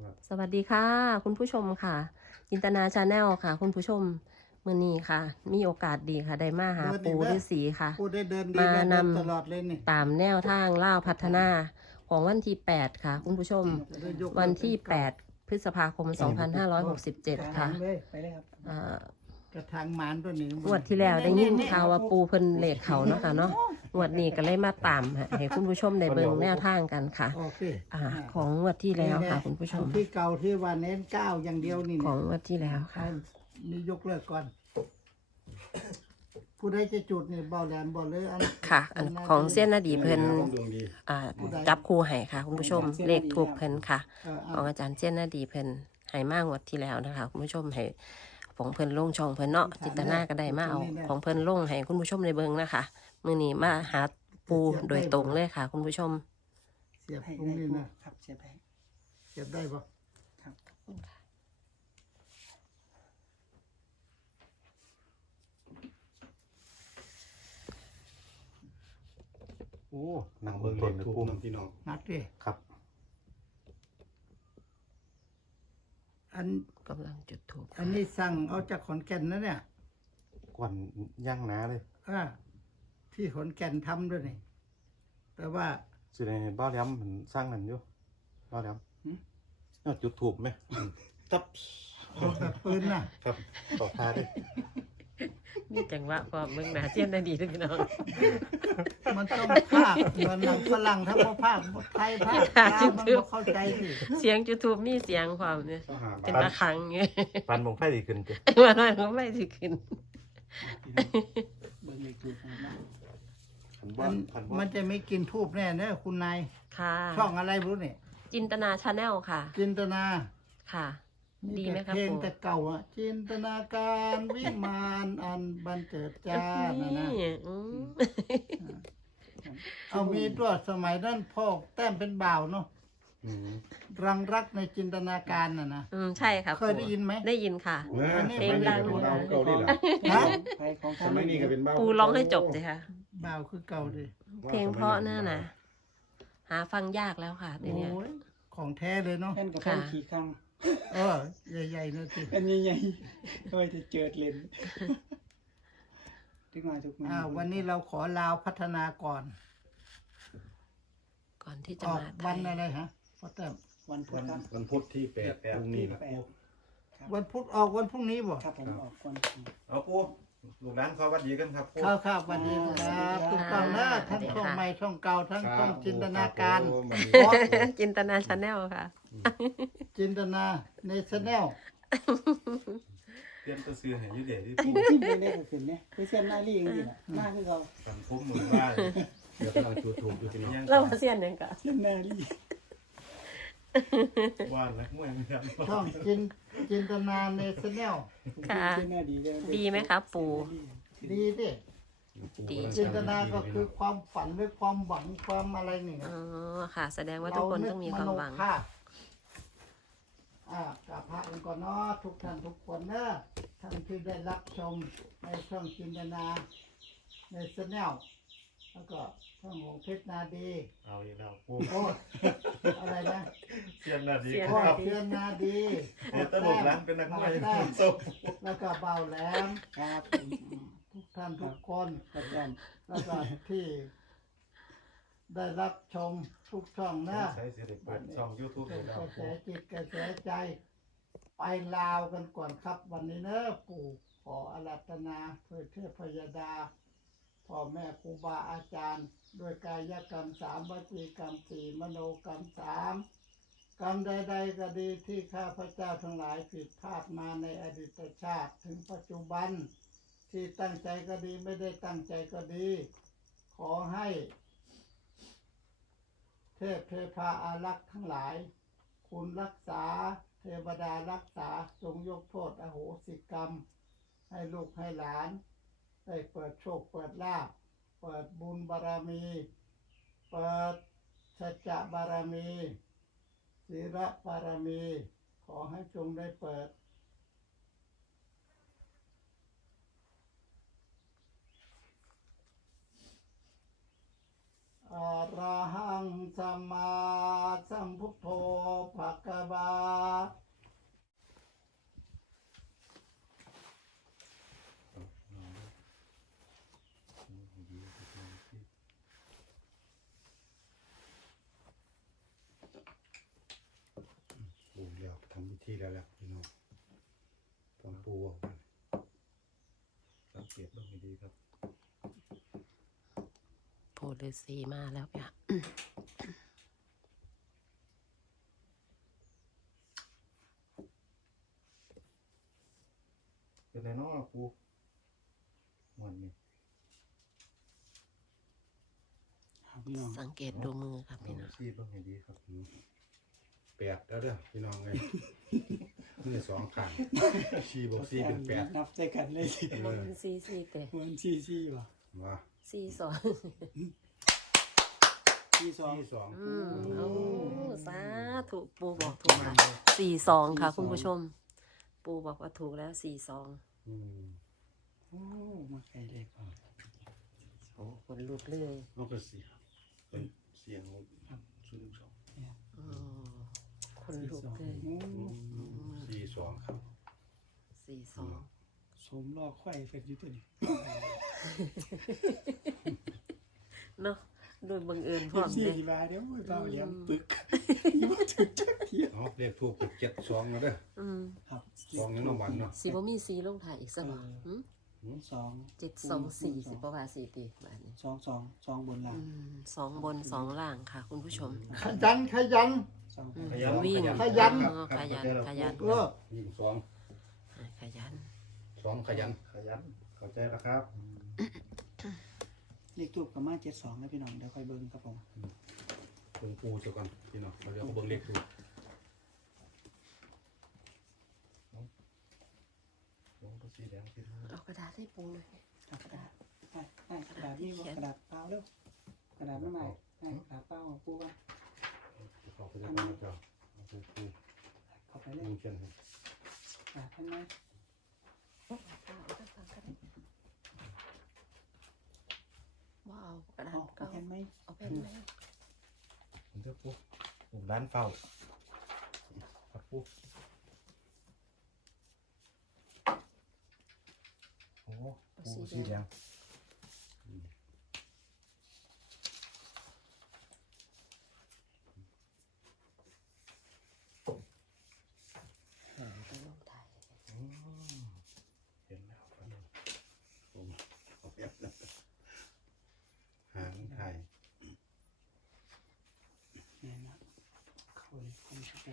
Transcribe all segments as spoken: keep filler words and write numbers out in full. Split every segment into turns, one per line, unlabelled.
สวัสดีค่ะคุณผู้ชมค่ะจินตนาชาแนลค่ะคุณผู้ชมมื้อนี้ค่ะ มีโอกาสดีค่ะได้มาหาปูฤาษีค่ะ
ปูได้เดินดี
มา
แล้ว
น
เดินตลอดเลยนี่
ำตามแนวทางล่าวพัฒนาของวันที่แปดค่ะคุณผู้ชม
จะได้ยก
วันที่
เลิกเป็น
แป
เก่า
ด พฤษภาคม สองพันห้าร้อยหกสิบเจ็ด ค่ะ
เลยไปเลยครับ
อ่าก
ระถางหมานตัวนี้
งวดที่แล้วได้ยินข่าวว่าปูเพิ่นเลขเขาเนาะค่ะเนาะงวดนี้ก็เลยมาตามให้คุณผู้ชมได้เบิ่งแนวทางกันค่ะ
โอเค
อ่า ของงวดที่แล้วค่ะ คุณผู้ชม
อันที่เก่าที่ว่าเน้นเก้าอย่างเดียวนี่
ของงวดที่แล้วค่ะ
นี่ยกเลิกก่อน ผู้ใดจะจุดนี่เบาแหลมบ่เลยอัน
ค่ะอันของเส้นนาดีเพิ่น
ดวงดี
อ่าจับคู่ให้ค่ะ คุณผู้ชมเลขถูกเพิ่นค่ะ
เออ
ของอาจารย์เส้นนาดีเพิ่นให้มากงวดที่แล้วนะคะคุณผู้ชมให้ของเพิ่นลงช่องเพิ่นเนาะจินตนาก็ได้มาเอาของเพิ่นลงให้คุณผู้ชมในเบิ่งนะคะมื้อนี้มาหาปูโดยตรงเลยค่ะ คุณผู้ชม
เสียบ
ให้
ตรงนี้นะครับ
เสียไป
เสียบได้ปะ
ครับ
โอ้หนังเบิ่งต้นเลยปุ่มพี่น้อง
นัดดิ
ครับ
อัน
กำลังจุดถูก
อันนี้สั่งเอาจากขอนแก่นนะเนี่ย
ก่อนย่างหนาเลย
อ่าที่ขอนแก่นทำด้วยนี่แต่ว่า
สิได้บ้าแหลมมันสร้างนั่นอยู่บ้าแหลมยอดจุดถูกไหมตับ
เอาแบบปืนน่ะ
ครับต่อพาด้วย
นี่จังหวะความเบิ่งหน้าเส้นนาดีเด้อพี่น้อง
มันต้องภาคเหมือนหนังฝรั่งถ้าพอภาคไทยภาคลาวมันก็เข้าใจสิ
เสียง YouTube มีเสียงความเนี่ยเป็นตะครังเงี้ย
ปันมงไฟดีขึ้นจ้ะ
ว่าน้อยก็ไม่สิขึ้น
เบิ่งเลขถูกนะ
ขันบ่
มัน
ขันบ่
มันจะไม่กินทูบแน่เนอะคุณนาย
ค่ะ
ช่องอะไรรู้เนี่ย
จินตนาชาแนลค่ะ
จินตนา
ค่ะ ดีไหมครับ
เพลง
ปู่
แต่เก่าอ่ะ จินตนาการวิมานอันบันเจิดจ้านะนะ
นี่อืม
เอามีด้วยสมัยนั้นพ่อแต้มเป็นบ่าวเนาะ
อืม
รังรักในจินตนาการน่ะนะ
อืมใช่ค่ะ
เคยได้ยินไหม
ได้ยินค่ะ
อันนี้
เพลงดัง
เป็นเบาเก่าได้หรอ
ฮะ
ไปของ
สมัยนี้ก็เป็นเบา
ปูร้องให้จบสิคะ
บ่าวคือเก่าดิ
เพลงเพราะน่านะ หาฟังยากแล้วค่ะเดี๋ยวนี้
โอ้ยของแท้เลยเนาะ
แค่นกับแค่นขี่ข้าง
เออใหญ่ๆนะสิ
อันใหญ่ๆทำไมจะเจิดเลนถึงมาทุก
อ่าวันนี้เราขอลาวพัฒนาก่อน
ก่อนที่จะ
ออก
มาไท
วัน
ย
อะไรฮะพ่อแต้ม
วันพุธ
วัน
ครับ
วันพุธที่แปดพรุ่งนี้นะ
แปด
วันพุธออกวันพรุ่งนี้บ่
ครับผมออกวัน
เอาปูลูกหลานเขาวัดดีกันครับปู
ครับครับวันนี้ครับทุกท่านนะทั้งช่องใหม่ช่องเก่าทั้งช่องจินตนาการ
จินตนาชาแนลค่ะ
จินตนาในชแนล
เตรียมตัวซื้อให้อยืดเดี๋ยวที่
ที่
ปู
ที่เป็นเลขขึ้นเนี่ยคือเส้นหน้าลี่จริงๆอ่ะหน้าคือเรา
กันพุ่มมือบ้านเดี๋ยวกำลังจุดถูกอยู่พี่น้อง
เรามาเสียนยังกะ
เส้นหน้าลี่
ว่านนักมวยเหมือนกัน
ช่องจินจินตนาในชแนล
ค่ะ
เส้นหน้าดีเลย
ดีไหมคะปู
ดีดิ
ดี
จินตนาก็คือความฝันหรือความหวังความอะไรนี่นะ
อ๋อค่ะ แสดงว่าทุกคนต้องมีความหวัง
เรนึกมโนภาพอ่ากราบพระองค์ก่อนเนาะทุกท่านทุกคนเนอะท่านที่ได้รับชมในช่องจินตนาในชแนลแล้วก็ช่องของเพชรนาดี
เอาอีกแล้วปู
โอ้อะไรนะ
เสียนนาดี
เสียน
พ่อ
ครับ
เพื่อนนาดี
เดี๋ยวตลกหล้างเป็นนักมวย
แต้ม
ส้ม
แล้วก็เบาแหลม
ครับผม
ทุกท่านทุกคน
ประจ
แล้วก็ที่ได้รับชมทุกช่องนะ
ใช้เสียเด็กเปิดช่องยูทูบ
เป็
เลย
น
นะ
กระแสจิตกระแสใจ ไปลาวกันก่อนครับ วันนี้เนอะปู่ขออารัตนาเพื่อเทพยดาพ่อแม่ครูบาอาจารย์ ด้วยกายกรรมสามวจีกรรมสี่มโนกรรมสามกรรมใดๆก็ดีที่ข้าพเจ้าทั้งหลายผิดพลาดมาในอดีตชาติถึงปัจจุบัน ที่ตั้งใจก็ดีไม่ได้ตั้งใจก็ดี ขอให้ เทพเทพาอารักษ์ทั้งหลาย คุณรักษาเทวดารักษาจงยกโทษอโหสิกรรม ให้ลูกให้หลาน ได้เปิดโชคเปิดลาภเปิดบุญบารมี เปิดสัจจะบารมีศีลบารมี ขอให้จงได้เปิด อะระหังสัมมาสัมพุทโธภะคะวา
แล้วแหละพี่น้องต้องปูออกมาสังเกตต้องให้ดีครับ
ปูฤาษีมาแล้วเนี่ย
เป็นไรเนาะปูเหมือนนี่
ครับพี่น้อง
สังเกตดูมือครับ
ลอ
พี่
ง
น้อง
ซีต้องให้ดีครับพี่แปดแล้วเด้อพี่น้องเลยมือสองข้างชีบอกซีเป็นแปด
นับใส่กันเลยสิ
เอ
มัน
อ
เป็นซีซีเตะ
มันสี่สี่ว่ะ
ว่า
ซีสอง
สี่สอง
ที่สอง
อืมโอ้สาธุปูบอกถูกค่ะสี่สองค่ะ คุณผู้ชม ปูบอกว่าถูกแล้วสี่สอง
อืม
โอ้มาไกลเลยก่อน
โอ้คนลุกเลย
แล้วก็เสียงเป็นเสียงศูนย์สอง
อืมคนลุกเลย
โอ้
สี่สองครับ
สี่สอง
สมรอไข่เป็นอยู่ตัวนี้
เนาะโดยบังเอิญพร้อม
สี่
เลย
บาทเดี๋ยวโอ้ยเบาเลี้ยงปึกมาถึงจักเทีย
เอาเรียกทูบเจ็ดสองแล้วเด้อ
อืม
ครับ
สองยังน้ำหวานเนาะ
สีบ่มีสีลงถ่ายอีกสักหน่อย
เออ
หืม
สอง
เจ็ดสองสี่สิบประมาณสี่ตีแบบนี้
สองสองสองบนหลั
อื
ง
มสองบนสองล่างค่ะ คุณผู้ชม
ขยันขยัน
สอง
อืม
ขยัน
วิ่ง
ขยัน
อ๋อขยันขยัน
เออ
ยิงสอง
ขยัน
สองขยันขยันเข้าใจแล้วครับ
เลขทูบกับมาเจ็ดสองนะพี่น้องเดี๋ยวค่อยเบิ่งครับผม
เบิ่งปูเจ้าก่อนพี่น้องเราเรียกว่าเบิ่งเลขทูบลงตัวสีแดงสีฟ้า
เอากระดาษให้ปูเลย
ครับกระดาษได้ได้กระดาษนี่บ่กระดาษเปล่าเร็วกระดาษไม่ใหม่ได้กระดาษเปล่าของปูว่า
เข้าไปได้ไหมเจ้าเอาปูปู
เข้าไปเลย
ปูเชียนให้
กระดาษท่านไหม
ว้าวกระดา
เอา
ษเก่า
เห็นไหม
เอาแผ่นไหม
ผมจะปูปูร้านเฝ้าปัดปูโอ้ปูสีแดง
ต้องลงถ่าย
อืมเห็นแล้วครับผมเอาเปรียบนะหางไทย
เนี่ยนะเข้าเลยเข้าไปเลย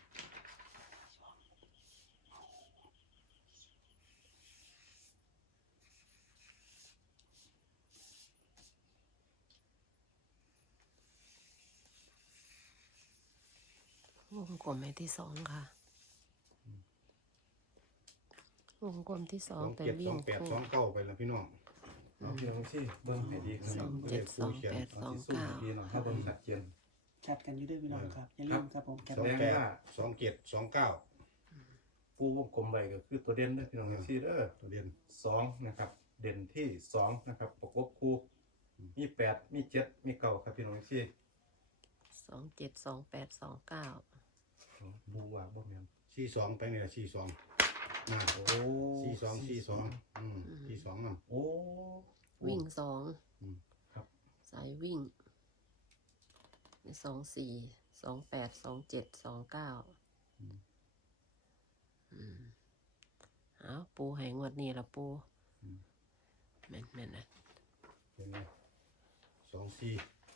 วงกลมให้ที่สองค่ะ วงกลมที่ส
ส
อ
อง ง
แต่
เจ็ด
วิ่
สอง งแปด
คู่
สองเก้าไปแล้วพี่น้องเอาเพียงสิเบิ้งให้ดีครับ
สองเจ็ดสองแปดสองเก้า
พี่น้องถ้าเบิ้งชัดเจน
ชัดกันอยู่ด้วยพี่น้องครับอย่าลืมครับผมแคป
สอง
ไว้
แปดสองเจ็ดสองเก้าปูวงกลมไปก็คือตัวเด่นเด้อพี่น้องที่เด้อตัวเด่นสองนะครับ เด่นที่สองนะครับประกบคู่มีแปดมีเจ็ดมีเก้าครับพี่น้องที่
สองเจ็ดสองแปดสองเก้า
บูว่าบ่แม่นสี่สองไปนี่ละสี่สองนะโอ้สี่สองสี่สองอืมสี่สองอ่ะโอ้
วิ่งสอง
อืมครับ
สายวิ่งสองสี่สองแปดสองเจ็ดสองเก้าเอาปูให้งวดนี้ละปูแม่นแม่นนะ
เป็นไงสองสี่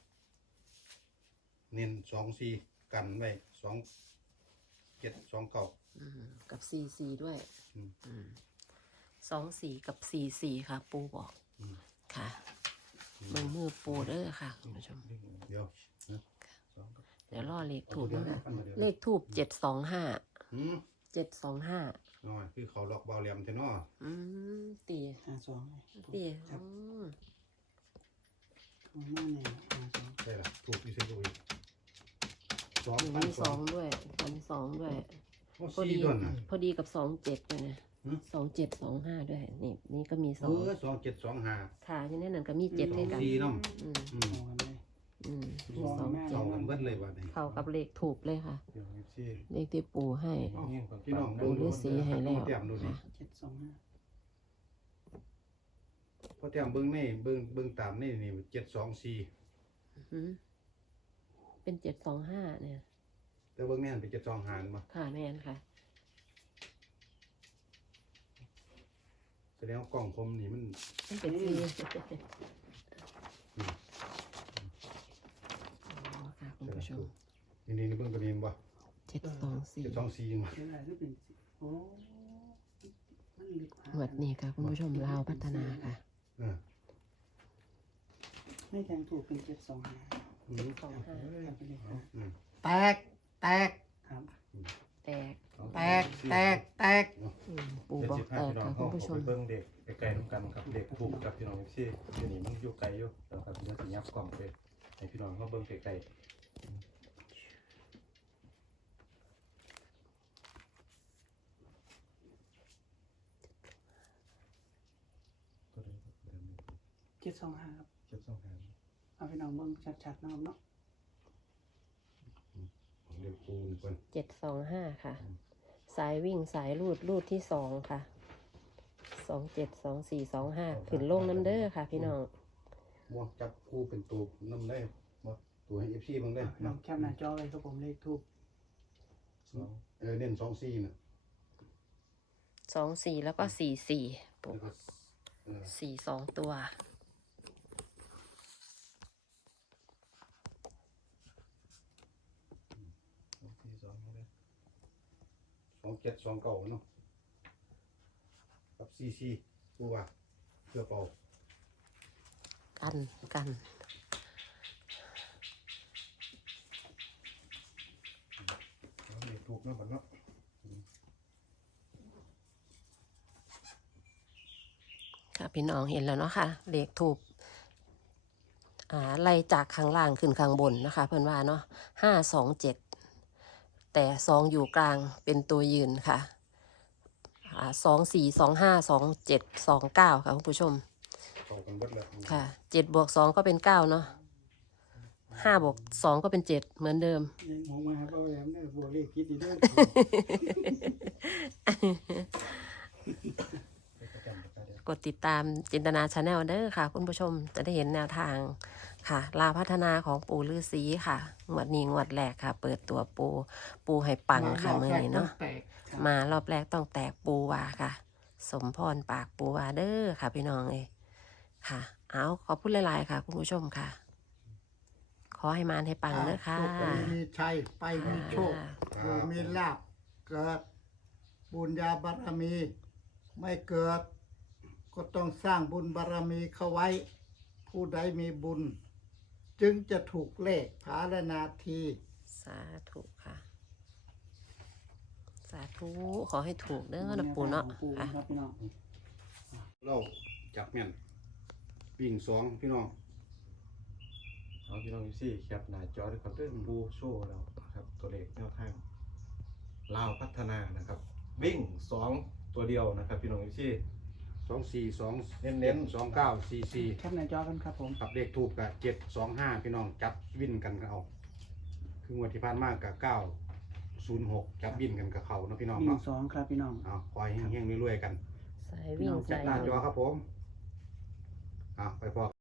เน้นสองสี่กันไว้สองเจ็ดสองเก้า
อืมกับสี่สี่ด้วย
อืม
อืมสองสี่กับสี่สี่ค่ะ ปูบอก
อืม
ค่ะเบิ่งมือปูเด้อค่ะคุณผู้ชม
เดี๋ยวนะสอง
เดี๋ยวรอเลขถูก
เดี๋ยว
นะ
ฟันมาเดี๋ยว
เลขทูบเจ็ดสองห้า
อืม
เจ็ดสองห้า
น้อยคือเขาล็อกเบาเหลี่ยมเทนอ
อืมตี
ห้าสอง
ตี
ครับ
อืม
มาเนี่ยห้าสอง
ได้ละถูกอีกสิดูอีกสองพัน
มี
ส
ส
อ
อง งด้วยพันสองด้วย
โอ้
พอ
สี่
ดี
ด้วนนะ
พอดีกับสองเจ็ดด้วยนะ
หืม
สองเจ็ดสองห้าด้วย นี่นี่ก็มีส
เอ
อง
อสองเจ็ดสองห้า
ค่ะที่นั่นนั่นก็มีเจ็ด
สอ
ให้
ง
กัน
สี่น้
อืม
ำอืม
เอากันเลย
อืมมี
สอง
สอง
แม่
เจ็ด
เข้ากันเบิดเลยว่านี่
เข้ากับเลขถูกเลยค่ะ
เดี๋ยวนี้สี่
เลขที่ปูให้
เอาพี่น้อง
ปูฤาษีให้แล้ว
เตรียมดูนี่
เจ็ดสองห้า
พอเตรียมเบิ้งนี่เบิ้งเบิ้งตามนี่นี่เจ็ดสองสี่
อืมเป็นเจ็ดสองห้าเนี่ย
แต่เบิ้งนี่เป็นเจ็ดสองหารมา
ค่ะแม่นค่ะ
แสดงว่ากล้องผมนี่มัน
มันเป็นสี่อ๋อค่ะคุณผู้ชม
นี่นี่นี่เบิ่งตัวนี้บ่
เจ็ดสองสี่
เจ็ดสองสี่มา
เป็นอะไรหรือเป็นโอ้มันลึกหา
หมวดนี้ค่ะคุณผู้ชมลาวพัฒนาค่ะ
เออ
ไม่แทงถูกเป็นเจ็ดสองห้า
อืม
สองห้า
ครับเป็นเลขห้า
อืม
แตกแตก
ครับ
แตก
แตกแตกแตก
อืมปู
เจ็ด
บอก
สิบ
แต
ห้าก พี่น้อง
ค่ะ
เขา
คุณผู้ช
ไป
ม
เบิ่งเด็กไกลๆน้ำกันครับเด็กถูกกับพี่น้องที่ที่นี่มันอยู่ไกลอยู่แล้วครับเดี๋ยวสิยับกล่องไปให้พี่น้องเขาเบิ่งไกลๆตัวเดิมเดิม
เจ็ดสองห้าครับ
เจ็ดสองห้า
เอาไปน้องเบิ่งชัดๆเนาะเนาะ
เรียกปูนก่อน
เจ็ดสองห้าค่ะ สายวิ่งสายรูดรูดที่สองค่ะสองเจ็ดสองสี่สองห้าขึ้นลงน้ำเด้อค่ะ พี่น้อง
ม่วงจับคู่เป็นตัวน้ำได้บ่ตัวให้ เอฟ ซี เบิ่งได้
เอาไปน้องแคปหน้าจอไว้ครับผมเลขทูบ
สอง
เออเน้นสองสี่น่ะ
สองสี่แล้วก็สี่สี่ปู
แล้วก็เออ
สี่สองตัว
สองสี่สองนี่เลย
สองเจ็ดสองเก้าเนาะกับสี่สี่กูว่าเพื่อเป่า
กันกัน
เอาเด็กถูกเนาะบัดเนาะ
ค่ะพี่น้องเห็นแล้วเนาะค่ะเลขถูกอ่าไล่จากข้างล่างขึ้นข้างบนนะคะ เพื่อนว่าเนาะห้าสองเจ็ดแต่สองอยู่กลางเป็นตัวยืนค่ะอ่าสองสี่สองห้าสองเจ็ดสองเก้าค่ะคุณผู้ชม
เข้ากันเบิดแล้ว
ค่ะเจ็ดบวกสองก็เป็นเก้าเนาะห้าบวกสองก็เป็นเจ็ดเหมือนเดิม
ยังมองมาครับเอาแหลมเนี่ยบวกเลขคิดดีด้วย
เลขประจำประจำเดียว
กดติดตามจินตนาชาแนลเด้อค่ะ คุณผู้ชมจะได้เห็นแนวทางค่ะลาวพัฒนาของปู่ฤาษีค่ะงวดนี้งวดแรกค่ะ เปิดตัวปูปูให้ปังค่ะเมื่อนี้เนาะ
แตก
มารอบแรกต้องแตกปูวาค่ะ สมพรปากปูวาเด้อค่ะพี่น้องเอยค่ะ เอาขอพูดหลายๆค่ะ คุณผู้ชมค่ะ ขอให้มารให้ปังเด้อค่ะ
โชคดีมีชัยไปมีโชค
ค่ะ
อยู่มีลาภเกิดบุญญาบารมี ไม่เกิด ก็ต้องสร้างบุญบารมีเข้าไว้ ผู้ใดมีบุญ จึงจะถูกเลขผาและนาที
สาธุค่ะ สาธุขอให้ถูกเด้อนะปูเนาะ
ปู
ค่ะ
ครับพี่น้อง
เราจับแม่นวิ่งสองพี่น้อง
เอาพี่น้องที่แคปหน้าจอด้วยครับเรื่องบูโชว์แล้วนะครับตัวเลขแนวทางลาวพัฒนานะครับ วิ่งสองตัวเดียวนะครับ พี่น้องที่
สองสี่สอง
เน้นๆ
สองเก้าสี่สี่
แคปหน้าจอกันครับผม
กับเลขทูบกับเจ็ดสองห้าพี่น้องจับวินกันก็เอา คืองวดที่ผ่านมากกับเก้าศูนย์หกจับวินกันกับเขาเนาะพี่น้อง
หนึ่
เนาะ
งสองครับพี่น้อง
เอาคอยเฮงๆรวยๆกัน
สายวิ่ง
จั
สา
บ
ย
หน้าจอครับผมเอาไปพอ